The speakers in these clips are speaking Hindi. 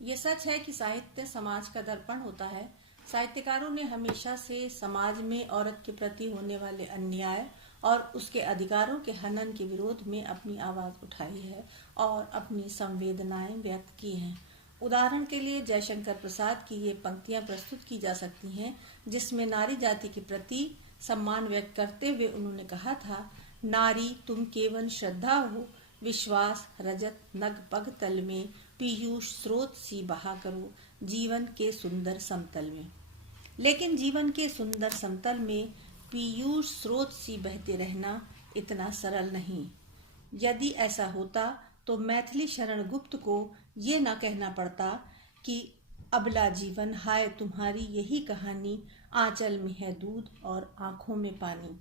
ये सच है कि साहित्य समाज का दर्पण होता है। साहित्यकारों ने हमेशा से समाज में औरत के प्रति होने वाले अन्याय और उसके अधिकारों के हनन के विरोध में अपनी आवाज उठाई है और अपनी संवेदनाएं व्यक्त की हैं। उदाहरण के लिए जयशंकर प्रसाद की ये पंक्तियां प्रस्तुत की जा सकती हैं, जिसमें नारी जाति के प्रति सम्मान व्यक्त करते हुए उन्होंने कहा था, नारी तुम केवल श्रद्धा हो, विश्वास रजत नग पग तल में, पीयूष स्रोत सी बहा करो जीवन के सुंदर समतल में। लेकिन जीवन के सुंदर समतल में पीयूष स्रोत सी बहते रहना इतना सरल नहीं। यदि ऐसा होता तो मैथिली शरण गुप्त को ये न कहना पड़ता कि अबला जीवन हाय तुम्हारी यही कहानी, आंचल में है दूध और आंखों में पानी।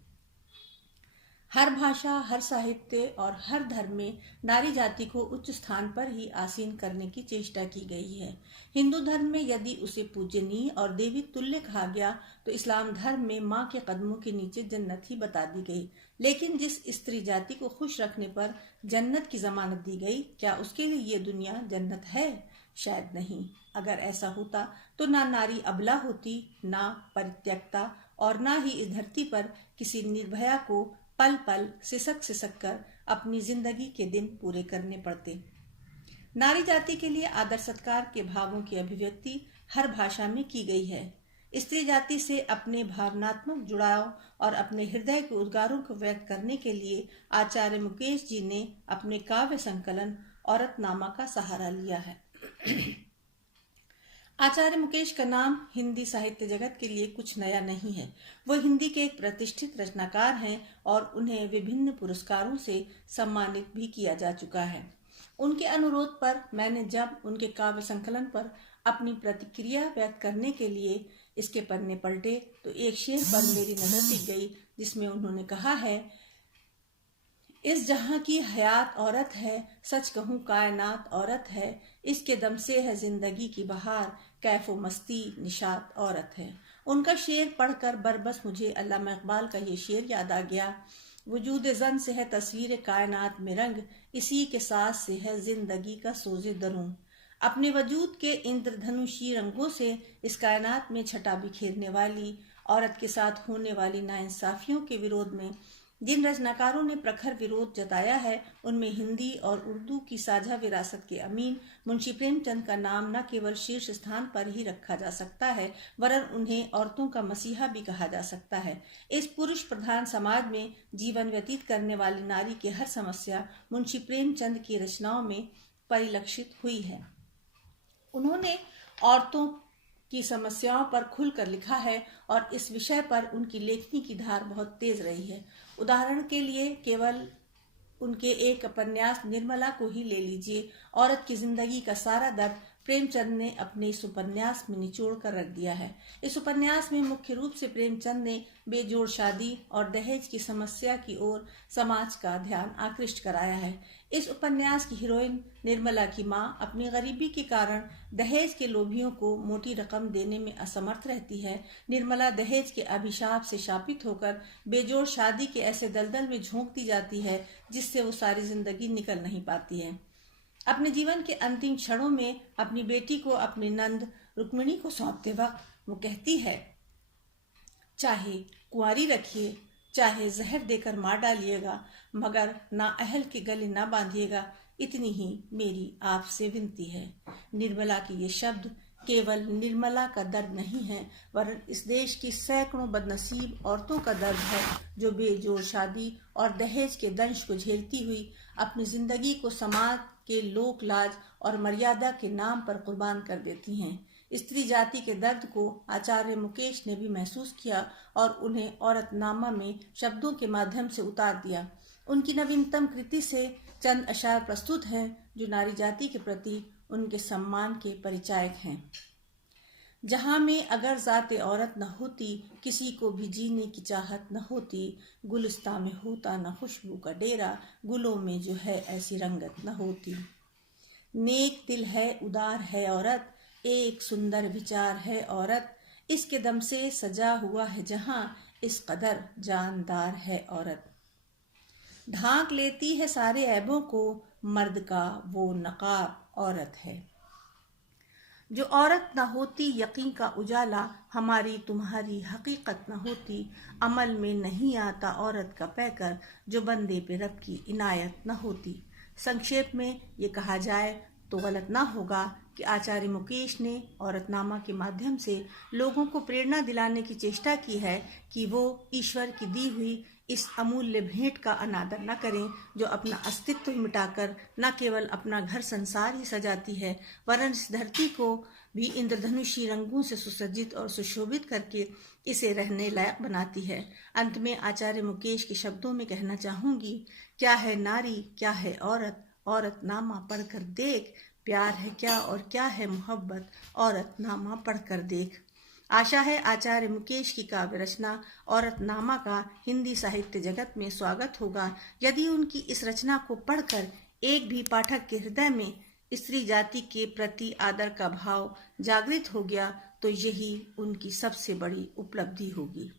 हर भाषा, हर साहित्य और हर धर्म में नारी जाति को उच्च स्थान पर ही आसीन करने की चेष्टा की गई है। हिंदू धर्म में यदि उसे पूजनीय और देवी तुल्य कहा गया तो इस्लाम धर्म में माँ के कदमों के नीचे जन्नत ही बता दी गई। लेकिन जिस स्त्री जाति को खुश रखने पर जन्नत की जमानत दी गई, क्या उसके लिए ये दुनिया जन्नत है? शायद नहीं। अगर ऐसा होता तो ना नारी अबला होती, ना परित्यक्ता, और ना ही इस धरती पर किसी निर्भया को पल पल सिसक सिसक कर अपनी जिंदगी के दिन पूरे करने पड़ते। नारी जाति के लिए आदर सत्कार के भावों की अभिव्यक्ति हर भाषा में की गई है। स्त्री जाति से अपने भावनात्मक जुड़ाव और अपने हृदय के उद्गारों को व्यक्त करने के लिए आचार्य मुकेश जी ने अपने काव्य संकलन औरतनामा का सहारा लिया है। आचार्य मुकेश का नाम हिंदी साहित्य जगत के लिए कुछ नया नहीं है। वो हिंदी के एक प्रतिष्ठित रचनाकार हैं और उन्हें विभिन्न पुरस्कारों से सम्मानित भी किया जा चुका है। उनके अनुरोध पर मैंने जब उनके काव्य संकलन पर अपनी प्रतिक्रिया व्यक्त करने के लिए इसके पन्ने पलटे तो एक शेर पर मेरी नजर टिक गई, जिसमें उन्होंने कहा है, इस जहां की हयात औरत है, सच कहूं कायनात औरत है, इसके दम से है जिंदगी की बहार, कैफो मस्ती निशात औरत है। उनका शेर पढ़कर बरबस मुझे अल्लामा इकबाल का ये शेर याद आ गया, वजूद जन से है तस्वीर कायनात में रंग, इसी के साथ से है जिंदगी का सोजे दरूं। अपने वजूद के इंद्रधनुषी रंगों से इस कायनात में छटा बिखेरने वाली औरत के साथ होने वाली नाइंसाफियों के विरोध में जिन रचनाकारों ने प्रखर विरोध जताया है, उनमें हिंदी और उर्दू की साझा विरासत के अमीन मुंशी प्रेमचंद का नाम न केवल शीर्ष स्थान पर ही रखा जा सकता है, वरन उन्हें औरतों का मसीहा भी कहा जा सकता है। इस पुरुष प्रधान समाज में जीवन व्यतीत करने वाली नारी की हर समस्या मुंशी प्रेमचंद की रचनाओं में परिलक्षित हुई है। उन्होंने औरतों की समस्याओं पर खुलकर लिखा है और इस विषय पर उनकी लेखनी की धार बहुत तेज रही है। उदाहरण के लिए केवल उनके एक उपन्यास निर्मला को ही ले लीजिए। औरत की जिंदगी का सारा दर्द प्रेमचंद ने अपने इस उपन्यास में निचोड़ कर रख दिया है। इस उपन्यास में मुख्य रूप से प्रेमचंद ने बेजोड़ शादी और दहेज की समस्या की ओर समाज का ध्यान आकृष्ट कराया है। इस उपन्यास की हीरोइन निर्मला की मां अपनी गरीबी के कारण दहेज के लोभियों को मोटी रकम देने में असमर्थ रहती है। निर्मला दहेज के अभिशाप से शापित होकर बेजोड़ शादी के ऐसे दलदल में झोंक दी जाती है जिससे वो सारी जिंदगी निकल नहीं पाती है। अपने जीवन के अंतिम क्षणों में अपनी बेटी को अपनी नंद रुक्मिणी को सौंपते वक्त वो कहती है, चाहे कुंवारी रखिए, चाहे जहर देकर मार डालिएगा, मगर ना अहल के गले ना बांधिएगा, इतनी ही मेरी आपसे विनती है। निर्मला के ये शब्द केवल निर्मला का दर्द नहीं है, वरन इस देश की सैकड़ों बदनसीब औरतों का दर्द है जो बेजोड़ शादी और दहेज के दंश को झेलती हुई अपनी जिंदगी को समाज के लोक लाज और मर्यादा के नाम पर कुर्बान कर देती हैं। स्त्री जाति के दर्द को आचार्य मुकेश ने भी महसूस किया और उन्हें औरतनामा में शब्दों के माध्यम से उतार दिया। उनकी नवीनतम कृति से चंद अशार प्रस्तुत हैं जो नारी जाति के प्रति उनके सम्मान के परिचायक हैं। जहां में अगर जाते औरत न होती, किसी को भी जीने की चाहत न होती, गुलिस्तां में होता न खुशबू का डेरा, गुलों में जो है ऐसी रंगत न होती। नेक दिल है, उदार है औरत, एक सुंदर विचार है औरत, इसके दम से सजा हुआ है जहां, इस कदर जानदार है औरत। ढांक लेती है सारे ऐबों को, मर्द का वो नकाब औरत है। जो औरत न होती यकीन का उजाला, हमारी तुम्हारी हकीकत न होती। अमल में नहीं आता औरत का पैकर, जो बंदे पे रब की इनायत न होती। संक्षेप में ये कहा जाए तो गलत ना होगा कि आचार्य मुकेश ने औरतनामा के माध्यम से लोगों को प्रेरणा दिलाने की चेष्टा की है कि वो ईश्वर की दी हुई इस अमूल्य भेंट का अनादर न करें, जो अपना अस्तित्व मिटाकर न केवल अपना घर संसार ही सजाती है, वरन इस धरती को भी इंद्रधनुषी रंगों से सुसज्जित और सुशोभित करके इसे रहने लायक बनाती है। अंत में आचार्य मुकेश के शब्दों में कहना चाहूंगी, क्या है नारी, क्या है औरत, औरतनामा पढ़कर देख। प्यार है क्या और क्या है मोहब्बत, औरतनामा पढ़कर देख। आशा है आचार्य मुकेश की काव्य रचना औरतनामा का हिंदी साहित्य जगत में स्वागत होगा। यदि उनकी इस रचना को पढ़कर एक भी पाठक के हृदय में स्त्री जाति के प्रति आदर का भाव जागृत हो गया तो यही उनकी सबसे बड़ी उपलब्धि होगी।